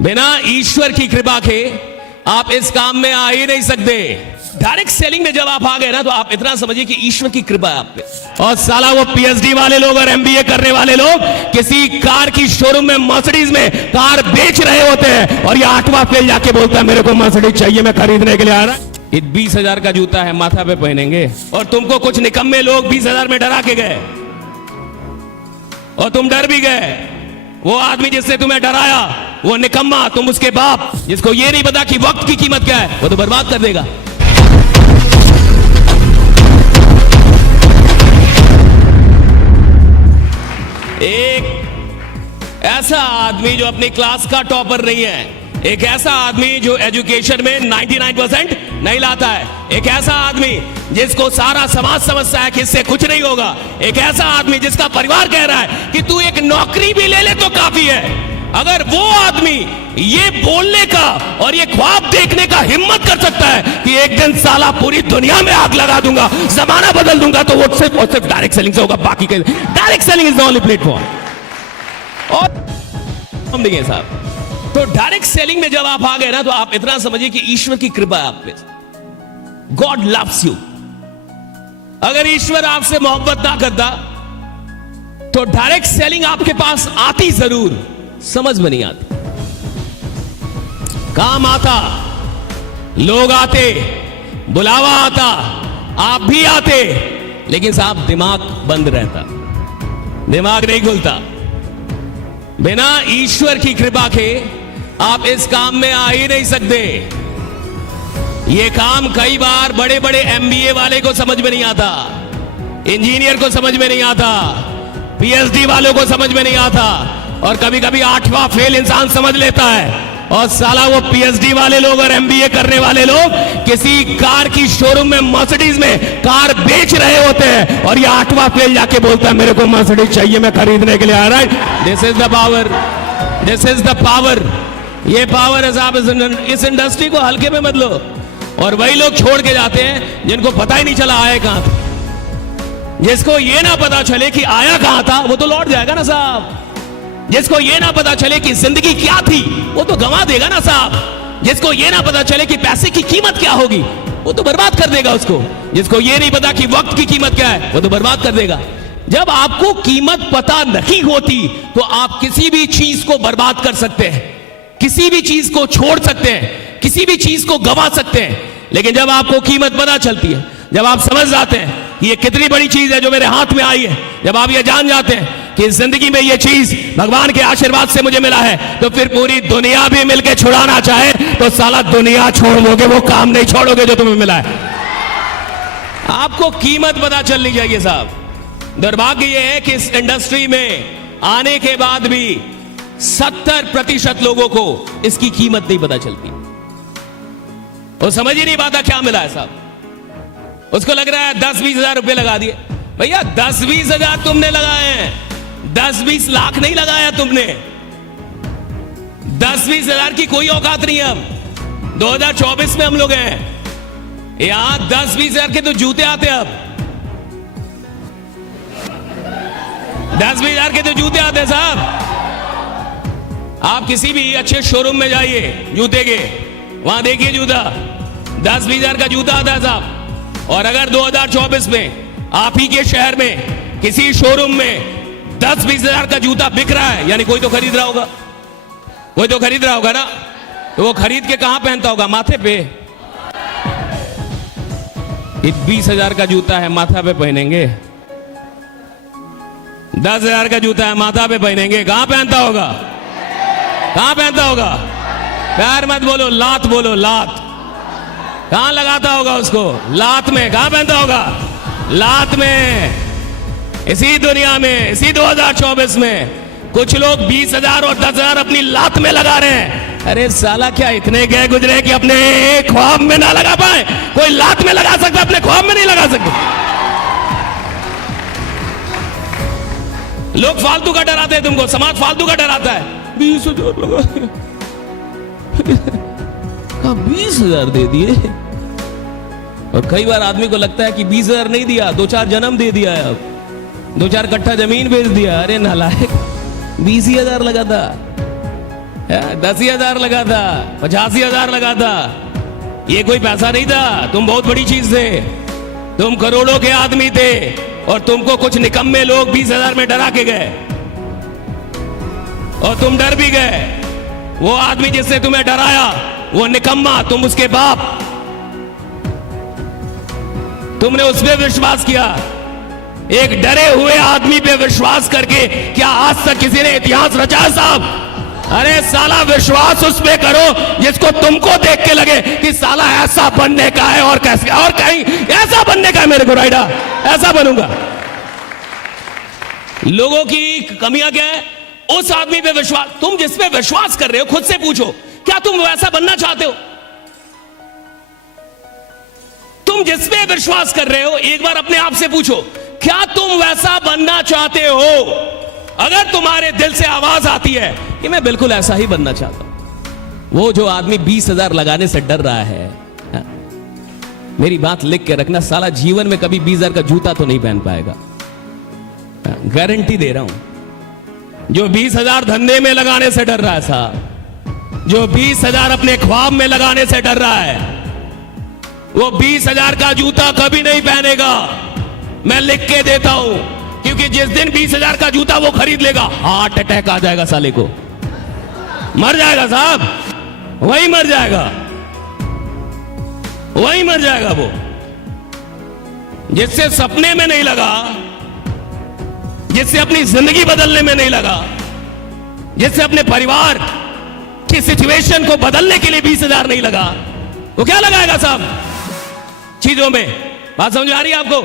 बिना ईश्वर की कृपा के आप इस काम में आ ही नहीं सकते। डायरेक्ट सेलिंग में जब आप आ गए ना, तो आप इतना समझिए कि ईश्वर की कृपा है आप पे। और साला वो पीएचडी वाले लोग और एमबीए करने वाले लोग किसी कार की शोरूम में, मर्सिडीज में कार बेच रहे होते हैं, और ये 8वां फेल जाके बोलता है मेरे को मर्सिडीज चाहिए, मैं खरीदने के लिए आ रहा है। ये 20,000 का जूता है, माथा पे पहनेंगे, और तुमको कुछ निकम्मे लोग 20,000 में डरा के गए और तुम डर भी गए। वो आदमी जिससे तुम्हें डराया वो निकम्मा, तुम उसके बाप, जिसको ये नहीं पता कि वक्त की कीमत क्या है, वो तो बर्बाद कर देगा। एक ऐसा आदमी जो अपनी क्लास का टॉपर नहीं है, एक ऐसा आदमी जो एजुकेशन में 99% नहीं लाता है, एक ऐसा आदमी जिसको सारा समाज समझता है कि इससे कुछ नहीं होगा, एक ऐसा आदमी जिसका परिवार कह रहा है कि तू एक नौकरी भी ले ले तो काफी है। अगर वो आदमी ये बोलने का और ये ख्वाब देखने का हिम्मत कर सकता है कि एक दिन साला पूरी दुनिया में आग लगा दूंगा, जमाना बदल दूंगा, तो वो सिर्फ और सिर्फ डायरेक्ट सेलिंग से होगा। बाकी के direct selling is the only platform. और हम देंगे साहब, तो डायरेक्ट सेलिंग में जब आप आ गए ना, तो आप इतना समझिए कि ईश्वर की कृपा है आप पे। God loves you. अगर ईश्वर आपसे मोहब्बत ना करता तो डायरेक्ट सेलिंग आपके पास आती जरूर, समझ में नहीं आती। काम आता, लोग आते, बुलावा आता, आप भी आते, लेकिन साहब दिमाग बंद रहता, दिमाग नहीं खुलता। बिना ईश्वर की कृपा के आप इस काम में आ ही नहीं सकते। ये काम कई बार बड़े बड़े एमबीए वाले को समझ में नहीं आता, इंजीनियर को समझ में नहीं आता, पीएचडी वालों को समझ में नहीं आता, और कभी कभी 8वां फेल इंसान समझ लेता है। और साला वो पीएचडी वाले लोग और एमबीए करने वाले लोग किसी कार की शोरूम में, मर्सिडीज में कार बेच रहे होते हैं, और ये 8वां फेल जाके बोलता है मेरे को मर्सिडीज चाहिए, मैं खरीदने के लिए आ रहा है। This is the power, this is the power. ये पावर है साहब। इस इंडस्ट्री को हल्के में मत लो। और वही लोग छोड़ के जाते हैं जिनको पता ही नहीं चला आया कहां था। जिसको ये ना पता चले कि आया कहां था, वो तो लौट जाएगा ना साहब। जिसको ये ना पता चले कि जिंदगी क्या थी, वो तो गंवा देगा ना साहब। जिसको ये ना पता चले कि पैसे की कीमत क्या होगी, वो तो बर्बाद कर देगा उसको। जिसको ये नहीं पता कि वक्त की कीमत क्या है, वो तो बर्बाद कर देगा। जब आपको कीमत पता नहीं होती तो आप किसी भी चीज को बर्बाद कर सकते हैं, किसी भी चीज को छोड़ सकते हैं, किसी भी चीज को गंवा सकते हैं। लेकिन जब आपको कीमत पता चलती है, जब आप समझ जाते हैं कि ये कितनी बड़ी चीज है जो मेरे हाथ में आई है, जब आप ये जान जाते हैं कि जिंदगी में ये चीज भगवान के आशीर्वाद से मुझे मिला है, तो फिर पूरी दुनिया भी मिलके छुड़ाना चाहे तो साला दुनिया छोड़ दोगे, वो काम नहीं छोड़ोगे जो तुम्हें मिला है। आपको कीमत पता चलनी चाहिए साहब। दुर्भाग्य ये है कि इस इंडस्ट्री में आने के बाद भी 70% लोगों को इसकी कीमत नहीं पता चलती। वो समझ ही नहीं पाता क्या मिला है साहब। उसको लग रहा है 10-20 हजार रुपए लगा दिए। भैया 10-20 हजार तुमने लगाए हैं, 10-20 लाख नहीं लगाया तुमने। 10-20 हजार की कोई औकात नहीं है। अब 2024 में हम लोग हैं, यहां 10-20 हजार के तो जूते आते हैं। अब 10-20 हजार के तो जूते आते हैं साहब। आप किसी भी अच्छे शोरूम में जाइए जूते के, वहां देखिए जूता 10-20 हजार का जूता आता है साहब। और अगर 2024 में आप ही के शहर में किसी शोरूम में 10-20 हजार का जूता बिक रहा है, यानी कोई तो खरीद रहा होगा, कोई तो खरीद रहा होगा ना। तो वो खरीद के कहां पहनता होगा? माथे पे। 20 हजार का जूता है, माथा पे पहनेंगे। 10 हजार का जूता है, माथा पे पहनेंगे। कहां पहनता होगा? कहां पहनता होगा? प्यार मत बोलो, लात बोलो, लात। कहां लगाता होगा उसको? लात में। कहां पहनता होगा? लात में। इसी दुनिया में, इसी 2024 में कुछ लोग 20 हजार और 10 हजार अपनी लात में लगा रहे हैं। अरे साला क्या इतने गए गुजरे कि अपने ख्वाब में ना लगा पाए? कोई लात में लगा सकता, अपने ख्वाब में नहीं लगा सकते। लोग फालतू का डराते हैं तुमको, समाज फालतू का डराता है। 20 हजार लगा, 20 हजार दे दिए। और कई बार आदमी को लगता है कि 20 हजार नहीं दिया, 2-4 जन्म दे दिया है, अब 2-4 कट्ठा जमीन बेच दिया। अरे नालायक, 20 हजार लगा था। 10,000 लगा था, 85,000 लगा था। ये कोई पैसा नहीं था, तुम बहुत बड़ी चीज थे। तुम करोड़ों के आदमी थे और तुमको कुछ निकम्मे लोग 20,000 में डरा के गए और तुम डर भी गए। वो आदमी जिसने तुम्हें डराया वो निकम्मा, तुम उसके बाप। तुमने उस पर विश्वास किया। एक डरे हुए आदमी पे विश्वास करके क्या आज तक किसी ने इतिहास रचा साहब? अरे साला विश्वास उस पे करो जिसको तुमको देख के लगे कि साला ऐसा बनने का है और कैसे और कहीं ऐसा बनने का है मेरे को राइडा, ऐसा बनूंगा। लोगों की कमियां क्या है? उस आदमी पे विश्वास। तुम जिस पे विश्वास कर रहे हो खुद से पूछो, क्या तुम वैसा बनना चाहते हो? तुम जिस पे विश्वास कर रहे हो एक बार अपने आप से पूछो, क्या तुम वैसा बनना चाहते हो? अगर तुम्हारे दिल से आवाज आती है कि मैं बिल्कुल ऐसा ही बनना चाहता हूं, वो जो आदमी 20,000 लगाने से डर रहा है, मेरी बात लिख के रखना, साला जीवन में कभी 20,000 का जूता तो नहीं पहन पाएगा, गारंटी दे रहा हूं। जो 20,000 धंधे में लगाने से डर रहा है साहब, जो 20,000 अपने ख्वाब में लगाने से डर रहा है, वो 20,000 का जूता कभी नहीं पहनेगा। मैं लिख के देता हूं, क्योंकि जिस दिन 20,000 का जूता वो खरीद लेगा, हार्ट अटैक आ जाएगा साले को, मर जाएगा साहब, वही मर जाएगा, वही मर जाएगा वो। जिससे सपने में नहीं लगा, जिससे अपनी जिंदगी बदलने में नहीं लगा, जिससे अपने परिवार की सिचुएशन को बदलने के लिए 20,000 नहीं लगा, वो क्या लगाएगा साहब चीजों में? बात समझ आ रही है आपको?